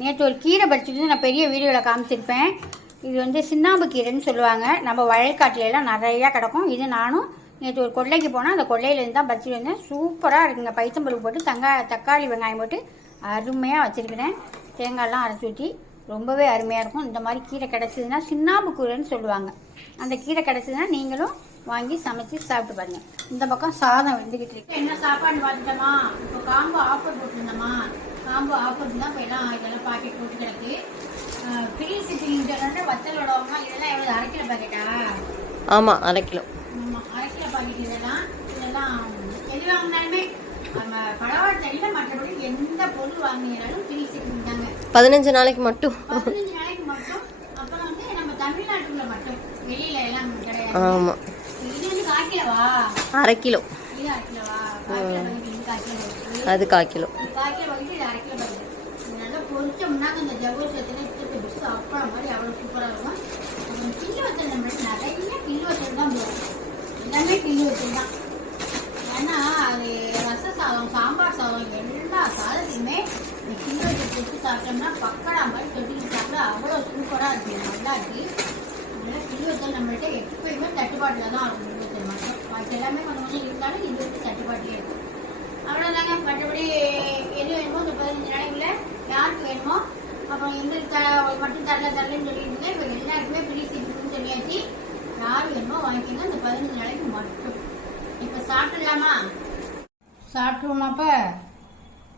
நேற்று ஒரு கீரை பறிச்சுட்டு நான் பெரிய வீடியோவில் காமிச்சிருப்பேன். இது வந்து சின்னாம்பு கீரைன்னு சொல்லுவாங்க. நம்ம வயல்காட்டிலெல்லாம் நிறையா கிடக்கும். இது நானும் நேற்று ஒரு கொள்ளைக்கு போனால் அந்த கொள்ளையிலேருந்து தான் பறிச்சுட்டு வந்தேன். சூப்பராக இருக்குங்க. பைத்தம்பருப்பு போட்டு தக்காளி வெங்காயம் போட்டு அருமையாக வச்சுருக்கிறேன். தேங்காயெல்லாம் அரைச்சி ஊற்றி ரொம்பவே அருமையாக இருக்கும். இந்த மாதிரி கீரை கிடச்சிதுன்னா சின்னாம்பு கீரைன்னு சொல்லுவாங்க. அந்த கீரை கிடச்சிதுன்னா நீங்களும் வாங்கி சமைச்சு சாப்பிட்டு பாருங்கள். இந்த பக்கம் சாதம் வெந்துக்கிட்டு இருக்கு. என்ன சாப்பாடு பார்த்துட்டோமா? இப்போ காம்போ ஆஃபர் போட்டிருந்தோமா? காம்போ ஆஃபர் தான் இப்போ எல்லாம் இதெல்லாம் பாக்கெட் போட்டு கிடக்கு. ஃப்ரீ சிட்டிங்கிறத வத்தலோடவங்க இதெல்லாம் எவ்வளோ? அரை கிலோ பாக்கெட்டா? ஆமாம், அரை கிலோ. ஆமாம், அரை கிலோ பாக்கெட். இதெல்லாம் எது வாங்கினாலுமே நம்ம பழவாழை தண்ணியில் மற்றபடி எந்த பொருள் வாங்கினாலும் ஃப்ரீ சிட்டிங் தாங்க. 15 நாளைக்கு மட்டும். 15 நாளைக்கு மட்டும். அப்புறம் வந்து நம்ம தமிழ்நாட்டுக்குள்ள மட்டும், வெளியில எல்லாம் கிடையாது. ஆமாம். இது வந்து 1/4 கிலோவா? அரை கிலோ. இது 1/2 கிலோவா? 1/4 கிலோ பாக்கெட். இது 1/4 கிலோ. அது 1/4 கிலோ. 1/4 kilo packet. இது 1/2 கிலோ பாக்கெட். நல்லா பொரிச்சோம்னா அந்த ஜவ்வரிசி வச்சுனா பிடிச்சி அப்பளம் மாதிரி அவ்வளோ சூப்பராக இருக்கும். அப்புறம் கிள்ளு வச்சல் நம்மளுக்கு நிறைய கிள்ளு வச்சல் தான் போகும். எல்லாமே கிள்ளு வச்சல் தான். ஏன்னா அது ரச சாதம், சாம்பார் சாதம், எல்லா சாதத்தையுமே இந்த கிள்ளு வச்சல் வச்சு சாப்பிட்டோம்னா பக்கடா மாதிரி தொட்டிட்டு சாப்பிட அவ்வளோ சூப்பராக இருக்குது. நல்லா இருக்குது. அதனால் கிள்ளு வச்சல் நம்மள்கிட்ட எப்பயுமே தட்டுப்பாட்டில் தான் இருக்கும். கிள்ளு வச்சல் மட்டும் பாக்கி எல்லாமே கொஞ்சம் கொஞ்சம் இருந்தாலும் இது வந்து தட்டுப்பாட்டிலே இருக்கும். அவ்வளோதாங்க. மற்றபடி எது வேணுமோ இந்த 15 நாளைக்குள்ள யாருக்கு வேணுமோ, அப்புறம் எங்களுக்கு மட்டும் தரலன்னு சொல்லிட்டு இப்போ எல்லாருக்குமே ஃப்ரீ சிட்டிங்னு சொல்லியாச்சு. யார் வேணுமோ வாங்கிக்கோங்க இந்த 15 நாளைக்கு மட்டும். இப்போ சாப்பிட்லாமா? சாப்பிட்ருவோமாப்பா?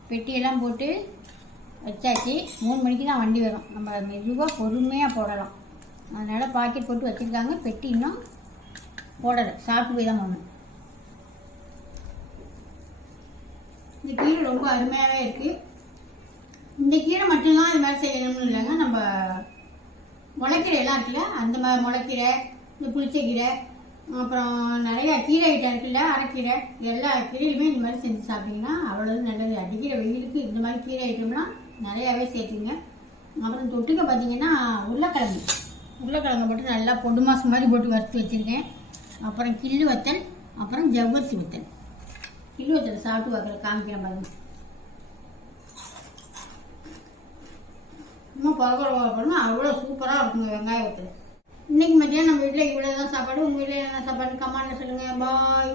பெட்டியெல்லாம் போட்டு வச்சாச்சு. 3 மணிக்கு தான் வண்டி வரும். நம்ம மெதுவாக பொறுமையாக போடலாம். அதனால் பாக்கெட் போட்டு வச்சுருக்காங்க. பெட்டி இன்னும் போடலை. சாப்பிட்டு போய் தான் போகணும். இந்த கீரை ரொம்ப அருமையாகவே இருக்குது. இந்த கீரை மட்டும்தான் இது மாதிரி செய்யணும்னு இல்லைங்க. நம்ம முளைக்கீரை எல்லாம் இருக்குல்ல, அந்த மாதிரி முளைக்கீரை, இந்த புளிச்சக்கீரை, அப்புறம் நிறையா கீரை ஐட்டம் இருக்குல்ல, அரைக்கீரை, எல்லா கீரையிலுமே இந்த மாதிரி செஞ்சு சாப்பிட்டீங்கன்னா அவ்வளோ நல்லது. அடிக்கிற வெயிலுக்கு இந்த மாதிரி கீரை ஐட்டம்லாம் நிறையாவே சேர்த்துங்க. அப்புறம் தொட்டுக்க பார்த்தீங்கன்னா உருளைக்கிழங்கு போட்டு நல்லா பொடு மாசம் மாதிரி போட்டு வறுத்து வச்சுருக்கேன். அப்புறம் கிள்ளு வத்தல், அப்புறம் ஜவ்வரிசி வத்தல். கிள்ளு வத்தல் சாப்பிட்டு பார்க்குற காமிக்கிறேன் பாருங்க. இன்னும் பரவாயில்ல அவ்வளோ சூப்பராக இருக்குங்க வெங்காய வத்தல். இன்றைக்கி மத்தியானம் நம்ம வீட்டில் இவ்வளோ தான் சாப்பாடு. உங்கள் வீட்டில் என்ன சாப்பாடு கமெண்ட்டில் சொல்லுங்கள். பாய்.